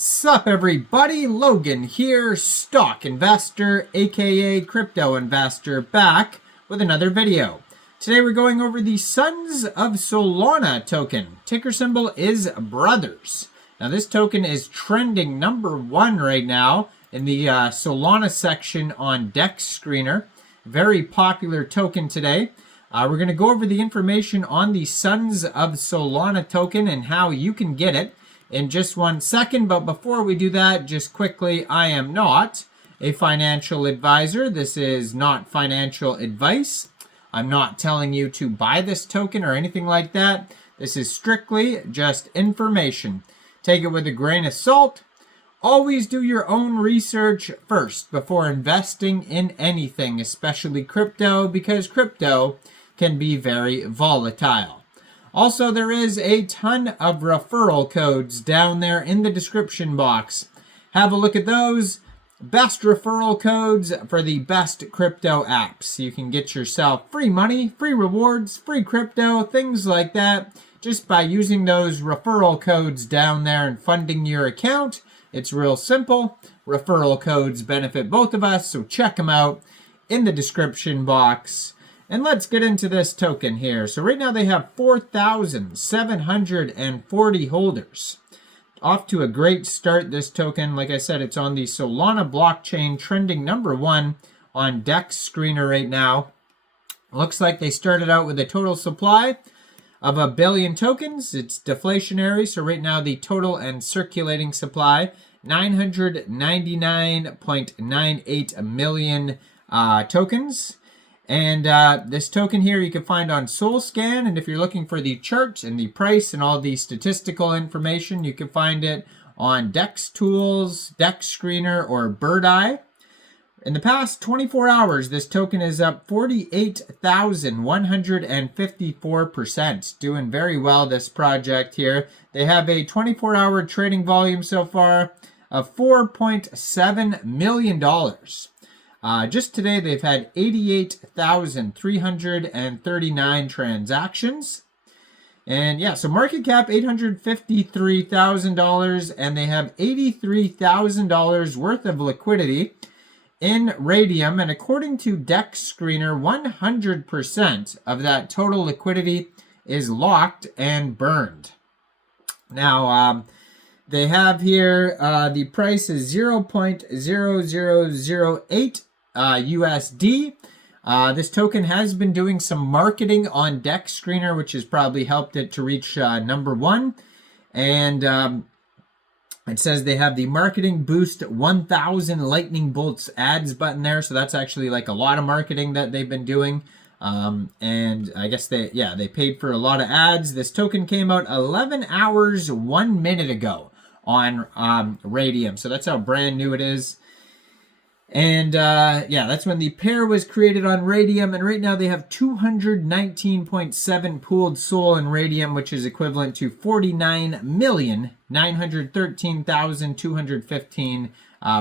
Sup everybody, Logan here, stock investor aka crypto investor, back with another video. Today we're going over the Sons of Solana token. Ticker symbol is Brothers. Now this token is trending #1 right now in the Solana section on DEX Screener. Very popular token today. We're going to go over the information on the Sons of Solana token and how you can get it in just 1 second. But before we do that, just quickly, I am not a financial advisor. This is not financial advice. I'm not telling you to buy this token or anything like that. This is strictly just information. Take it with a grain of salt. Always do your own research first before investing in anything, especially crypto, because crypto can be very volatile. Also, there is a ton of referral codes down there in the description box. Have a look at those. Best referral codes for the best crypto apps. You can get yourself free money, free rewards, free crypto, things like that, just by using those referral codes down there and funding your account. It's real simple. Referral codes benefit both of us, so check them out in the description box. And let's get into this token here. So right now they have 4,740 holders. Off to a great start, this token. Like I said, it's on the Solana blockchain, trending #1 on DEX Screener right now. Looks like they started out with a total supply of 1 billion tokens. It's deflationary, so right now the total and circulating supply, 999.98 million tokens. And this token here you can find on SolScan, and if you're looking for the charts and the price and all the statistical information, you can find it on DEX Tools, DEX Screener, or Bird Eye. In the past 24 hours, this token is up 48,154%. Doing very well, this project here. They have a 24-hour trading volume so far of $4.7 million. Just today, they've had 88,339 transactions. And yeah, so market cap $853,000, and they have $83,000 worth of liquidity in Radium. And according to DEX Screener, 100% of that total liquidity is locked and burned. Now, they have here the price is 0.0008 USD. This token has been doing some marketing on DEX Screener, which has probably helped it to reach #1. And it says they have the marketing boost 1,000 lightning bolts ads button there. So that's actually like a lot of marketing that they've been doing. And I guess they paid for a lot of ads. This token came out 11 hours, 1 minute ago on Radium. So that's how brand new it is. And yeah, that's when the pair was created on Radium. And right now they have 219.7 pooled SOL in Radium, which is equivalent to 49,913,215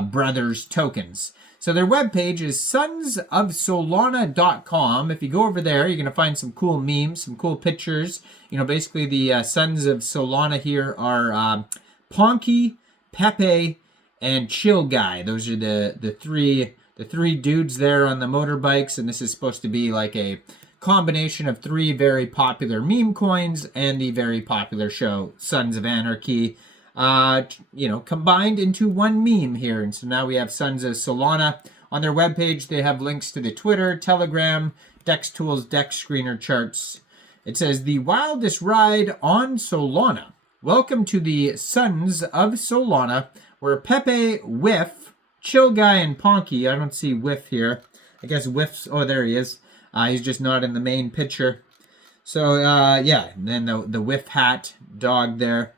Brothers tokens. So their webpage is sonsofsolana.com. If you go over there, you're going to find some cool memes, some cool pictures. You know, basically the Sons of Solana here are Ponke, Pepe, and Chillguy. Those are the three dudes there on the motorbikes, and this is supposed to be like a combination of 3 very popular meme coins and the very popular show Sons of Anarchy, combined into one meme here. And so now we have Sons of Solana. On their webpage, they have links to the Twitter, Telegram, DEX Tools, DEX Screener charts. It says, the wildest ride on Solana. Welcome to the Sons of Solana, where Pepe, Whiff, Chillguy, and Ponke, I don't see Whiff here. I guess Whiff's, oh, there he is. He's just not in the main picture. So, yeah, and then the Whiff hat dog there.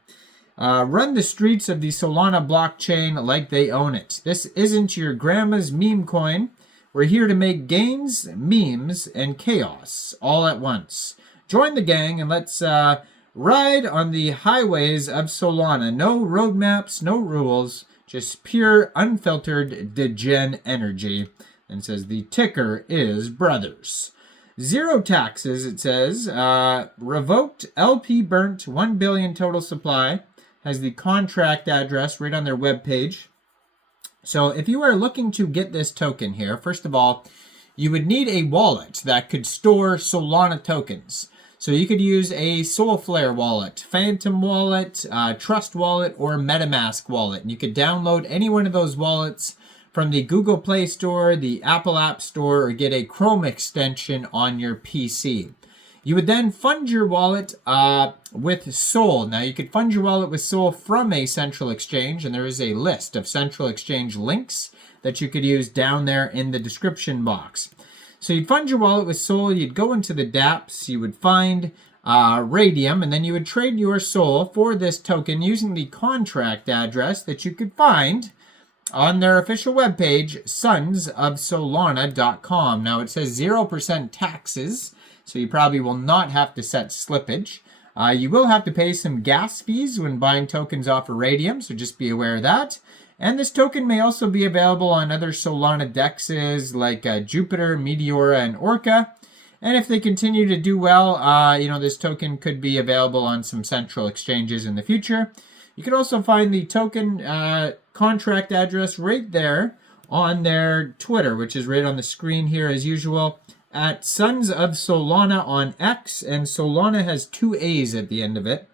Run the streets of the Solana blockchain like they own it. This isn't your grandma's meme coin. We're here to make gains, memes, and chaos all at once. Join the gang and let's ride on the highways of Solana. No roadmaps, no rules, just pure, unfiltered, degen energy. And it says the ticker is Brothers. 0 taxes, it says. Revoked LP burnt 1 billion total supply. has the contract address right on their webpage. So if you are looking to get this token here, first of all, you would need a wallet that could store Solana tokens. So you could use a Solflare wallet, Phantom wallet, Trust wallet, or MetaMask wallet. And you could download any one of those wallets from the Google Play Store, the Apple App Store, or get a Chrome extension on your PC. You would then fund your wallet with Sol. Now, you could fund your wallet with Sol from a central exchange, and there is a list of central exchange links that you could use down there in the description box. So you'd fund your wallet with Sol, you'd go into the dApps, you would find Radium, and then you would trade your Sol for this token using the contract address that you could find on their official webpage, sonsofsolana.com. Now, it says 0% taxes, so you probably will not have to set slippage. You will have to pay some gas fees when buying tokens off of Radium, so just be aware of that. And this token may also be available on other Solana dexes like Jupiter, Meteora, and Orca. And if they continue to do well, this token could be available on some central exchanges in the future. You can also find the token contract address right there on their Twitter, which is right on the screen here as usual, at Sons of Solana on X, and Solana has 2 A's at the end of it.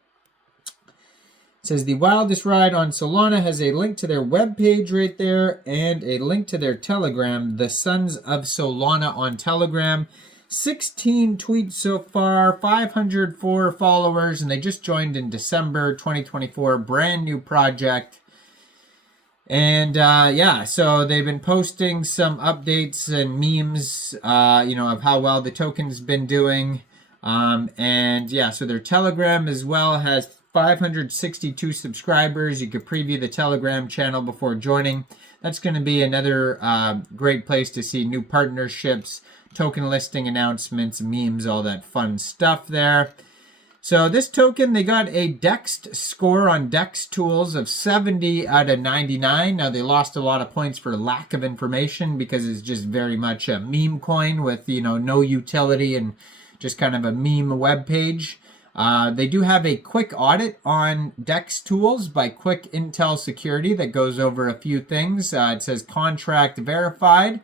It says the wildest ride on Solana has a link to their webpage right there and a link to their Telegram, the Sons of Solana on Telegram. 16 tweets so far, 504 followers, and they just joined in December 2024, brand new project. And so they've been posting some updates and memes, of how well the token's been doing. So their Telegram as well has 562 subscribers. You could preview the Telegram channel before joining. That's going to be another great place to see new partnerships, token listing announcements, memes, all that fun stuff there. So this token, they got a DEX score on DEX tools of 70 out of 99. Now, they lost a lot of points for lack of information because it's just very much a meme coin with, no utility and just kind of a meme web page. They do have a quick audit on DEX tools by Quick Intel Security that goes over a few things. It says contract verified,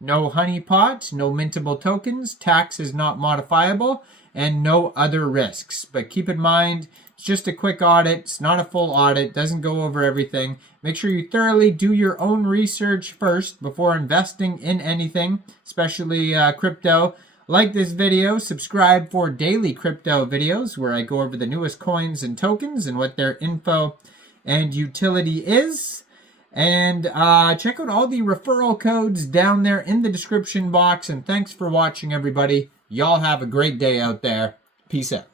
no honeypot, no mintable tokens, tax is not modifiable, and no other risks. But keep in mind, it's just a quick audit. It's not a full audit. Doesn't go over everything. Make sure you thoroughly do your own research first before investing in anything, especially crypto. Like this video, subscribe for daily crypto videos where I go over the newest coins and tokens and what their info and utility is. And check out all the referral codes down there in the description box. And thanks for watching, everybody. Y'all have a great day out there. Peace out.